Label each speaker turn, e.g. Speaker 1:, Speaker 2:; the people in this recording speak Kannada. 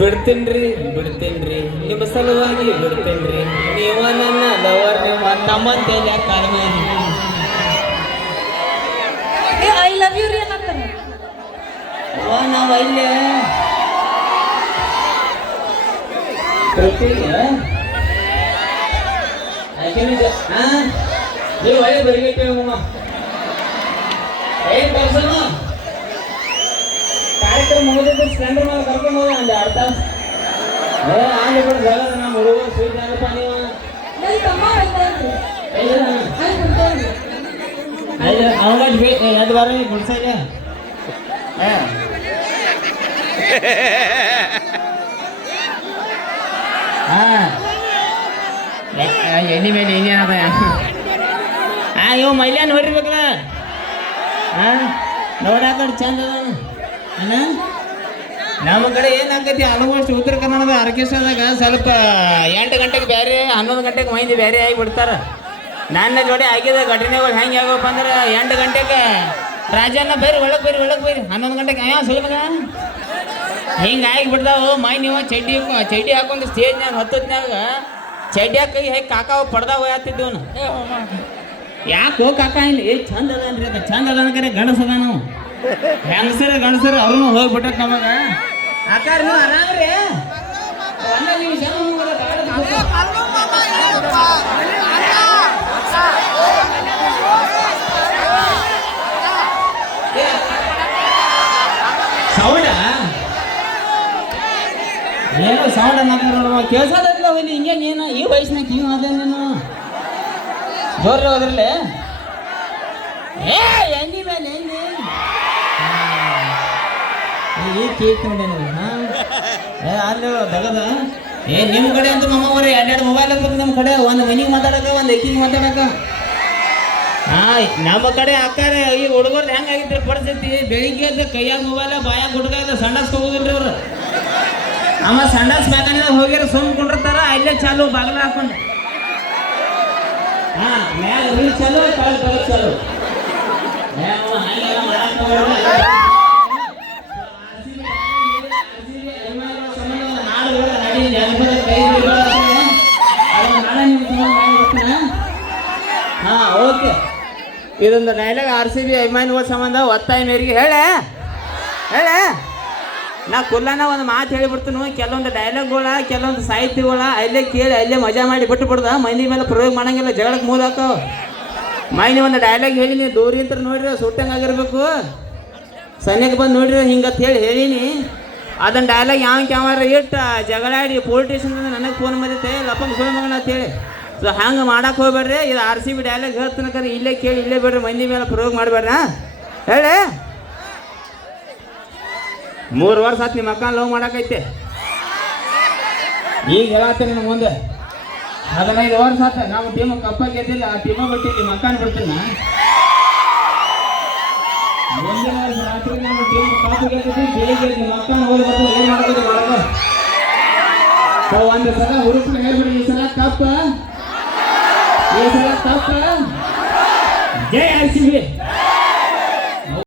Speaker 1: ಬಿಡ್ತೇನ್ರಿ ಬಿಡ್ತೇನ್ರಿ. ನಿಮ್ಮ ಸಲುವಾಗಿ ಬಿಡ್ತೇನ್ರಿ. ನೀವ ನನ್ನ ಲವರ್ ನಿಮ್ಮ ತಮ್ಮಂತೇಲಿ
Speaker 2: ಏ ಐ ಲವ್ ಯು ರೀ ಅನ್ನತ್ತಾನ
Speaker 1: ನಾವು ಅಲ್ಲೇ. ನೀವು ಒಳ್ಳೆ ಬರಿಗೈತೇವಮ್ಮ ಏನ್ ಬರ್ಸಮ್ಮ ಕಾರ್ಯಕ್ರಮ ಮುಗಿದಿದ್ದು ಸ್ಪ್ಲೆಂಡರ್ ಮೇಲೆ ಕರ್ಕೊಂಡು ಹೋದ ಅಲ್ಲಿ ಅರ್ಧ. ಏ ಆಗಿ ಬಿಡು ಜಗದ ನಮ್ಮ ಹುಡುಗರು ಸ್ವೀಟ್ ಆಗಪ್ಪ ನೀವು.
Speaker 2: ಅಲ್ಲ
Speaker 1: ಅವಾಗ ಎರಡು ವಾರ ಗುಡ್ಸಲ್ಲ ಎಣ್ಣೆ ಮೇಲೆ ಎಣ್ಣೆ ಅದ ಆ ಇವು ಮೈಲ್ಯ ಹೊರಿಬೇಕಲ್ಲ. ಹಾಂ ನೋಡಾಕ ಚಂದ ಅದ ನಮ್ಮ ಕಡೆ ಏನಾಗೈತಿ? ಆಲ್ಮೋಸ್ಟ್ ಉತ್ತರ ಕನ್ನಡದ ಆರ್ಕೆಸ್ಟ್ರಾದಾಗ ಸ್ವಲ್ಪ ಎಂಟು ಗಂಟೆಗೆ ಬೇರೆ ಹನ್ನೊಂದು ಗಂಟೆಗೆ ಮೈಂದಿ ಬೇರೆ ಆಗಿ ಬಿಡ್ತಾರೆ ನನ್ನ ಜೋಡಿ ಆಗಿದ ಘಟನೆಗಳು ಹೆಂಗೆ ಆಗಪ್ಪ ಅಂದ್ರೆ ಎಂಟು ಗಂಟೆಗೆ ರಾಜಣ್ಣ ಬೇರೆ ಒಳಗೆ ಬೇರೆ ಒಳಗೆ ಬೇರೆ. ಹನ್ನೊಂದು ಗಂಟೆಗೆ ಅಯ್ಯ ಸುಲಭ ಹಿಂಗೆ ಆಗಿ ಬಿಡ್ತಾವು ಮೈ ನೀವು ಚಡ್ಡಿ ಹಾಕೊ- ಚಡ್ಡಿ ಹಾಕೊಂಡು ಸ್ಟೇಜ್ನಾಗ ಹತ್ತದ್ನಾಗ ಚಡ್ಡಿ ಕೈ ಹೇಗೆ ಕಾಕಾವ ಪಡ್ದಾಗ ಹೋಗ್ತಿದ್ದೀವನು ಯಾಕೋ ಕಾಕ ಇಲ್ಲಿ? ಏ ಚಂದ ಅದ ಚಂದ ಅದ ಕರೆ ಗಣಸ ಅದ ನಾವು ಹೆಂಗಸರ ಗಂಡಸರ ಅವ್ರನ್ನು ಹೋಗ್ಬಿಟ್ಟ ನಮಗ. ಆಕಾರ ನೀವು ಆರಾಮ್ರಿ ಒಂದೇ ನಿಮಿಷ ಸೌಂಡ? ಏನು ಸೌಂಡ್ ಅನ್ನತ್ತಾರ ನೋಡುವ ಕೇಳ್ಸೋದಿಲ್ಲ ಹೋಗಿ ಹಿಂಗೆ ನೀನು ಈ ವಯಸ್ಸಿನಾಗ ಕಿವಿ ಅದ ನೀನು? ಜೋರ್ರಿ ಹೋದ್ರಲ್ಲೇ? ಏ ಎಣ್ಣಿ ಮೇಲೆ ಎಣ್ಣಿ ಈ ಏ ಏ ನಿಮ್ಮ ಕಡೆ ಅಂತೂ ನಮ್ಮವ್ರೆ ಎರಡೆರಡು ಮೊಬೈಲ್ ಅಂತ ನಮ್ಮ ಕಡೆ, ಒಂದು ಮನಿಗೆ ಮಾತಾಡಕ, ಒಂದು ಎಕ್ಕಿಗೆ ಮಾತಾಡಕ. ಹಾಂ, ನಮ್ಮ ಕಡೆ ಅಕ್ಕಾರ ಈ ಹುಡುಗರು ಹೆಂಗಾಗಿದ್ರೆ ಪರಿಸ್ಥಿತಿ, ಬೆಳಿಗ್ಗೆ ಎದ್ದು ಕೈಯಾಗ ಮೊಬೈಲ ಬಾಯಾಗ ಹುಡುಗ ಇಲ್ಲ ಸಂಡಾಸ್ ಹೋಗುದಿಲ್ರಿ ಅವ್ರು. ಅವ ಸಂಡಾಸ್ ಬ್ಯಾಕಂದ್ರೆ ಹೋಗಿರ ಸುಮ್ ಕುಂಡಿರ್ತಾರ, ಅಲ್ಲೇ ಚಾಲು, ಬಾಗಿಲ ಹಾಕೊಂಡು. ಹಾ ಮ್ಯಾಲ ಚಾಲು, ಕಾಲು ಚಾಲು. ಏ ಇದೊಂದು ಡೈಲಾಗ್ ಆರ್ ಸಿ ಬಿ ಅಭಿಮಾನಿಗಳ ಸಂಬಂಧ, ಒತ್ತಾಯ ಮೇರೆಗೆ ಹೇಳೆ. ಹೇಳೆ. ನಾ ಕುಲ್ಲನ ಒಂದು ಮಾತು ಹೇಳಿಬಿಡ್ತೀನಿ. ಕೆಲವೊಂದು ಡೈಲಾಗ್ಗಳ ಕೆಲವೊಂದು ಸಾಹಿತ್ಯಗಳ, ಅಲ್ಲೇ ಕೇಳಿ, ಅಲ್ಲೇ ಮಜಾ ಮಾಡಿ ಬಿಟ್ಟು ಬಿಡ್ದ. ಮೈನಿ ಮೇಲೆ ಪ್ರಯೋಗ ಮಾಡಂಗಿಲ್ಲ ಜಗಳಕ್ಕೆ ಮೂಲ ಹಾಕವು. ಮೈನಿ ಒಂದು ಡೈಲಾಗ್ ಹೇಳಿ ನೀವು ದೂರಿಂತ ನೋಡ್ರಿ, ಸುಟ್ಟಂಗೆ ಆಗಿರ್ಬೇಕು. ಸನ್ಯಕ್ಕೆ ಬಂದು ನೋಡ್ರಿ, ಹಿಂಗತ್ ಹೇಳಿ, ಹೇಳಿನಿ. ಅದನ್ನ ಡೈಲಾಗ್ ಯಾವ ಕ್ಯಾಮರ ಇಟ್ಟು, ಜಗಳಾಡಿ ಪೊಲೀಸ್ ನನಗೆ ಫೋನ್ ಮಾಡಿದ್ದೆ. ಲಪ್ಪಂಗೆ ಸುಳ್ಳು ಅಂತ ಹೇಳಿ. ಸೊ ಹಂಗೆ ಮಾಡಕ್ಕೆ ಹೋಗ್ಬೇಡ್ರಿ. ಇದು ಆರ್ ಸಿ ಬಿ ಡೈಲಾಗ್ ಹೇಳ್ತನಕ ಇಲ್ಲೇ ಕೇಳಿ, ಇಲ್ಲೇ ಬಿಡ್ರಿ. ಮಂದಿ ಮೇಲೆ ಪ್ರಯೋಗ ಮಾಡಬೇಡ್ರ? ಹೇಳಿ. ಮೂರು ವರ್ಷ ಆತ್ ನಿಮ್ಮ ಅಕ್ಕ ಲವ್ ಮಾಡಕೈತೆ. ಈಗ ಹೇಳತ್ತೆ ನಿನ್ನ ಮುಂದೆ. ಹದಿನೈದು ವರ್ಷ ಆತ. ನಾವು ಟೀಮ್ ಕಪ್ಪ ಗೆದ್ದಿಲ್ಲ. ಆ ಟೀಮ ಬಿಟ್ಟು ನಿಮ್ಮ ಅಕ್ಕನ ಬಿಡ್ತೀನಿ. ವರ್ಷ ರಾತ್ರಿ ಟೀಮ್ ನಿಮ್ಮ ಅಕ್ಕನ ಏನ್ ಮಾಡಕ ಒಂದು ಸಲ ಹುರುಪು ಹೇಳ್ಬಿಡಿ ಈ ಸಲ ಕಪ್ಪ. ಈ ಸಲ ಕಪ್ಪ ಜೈ ಆರ್ ಸಿ ಬಿ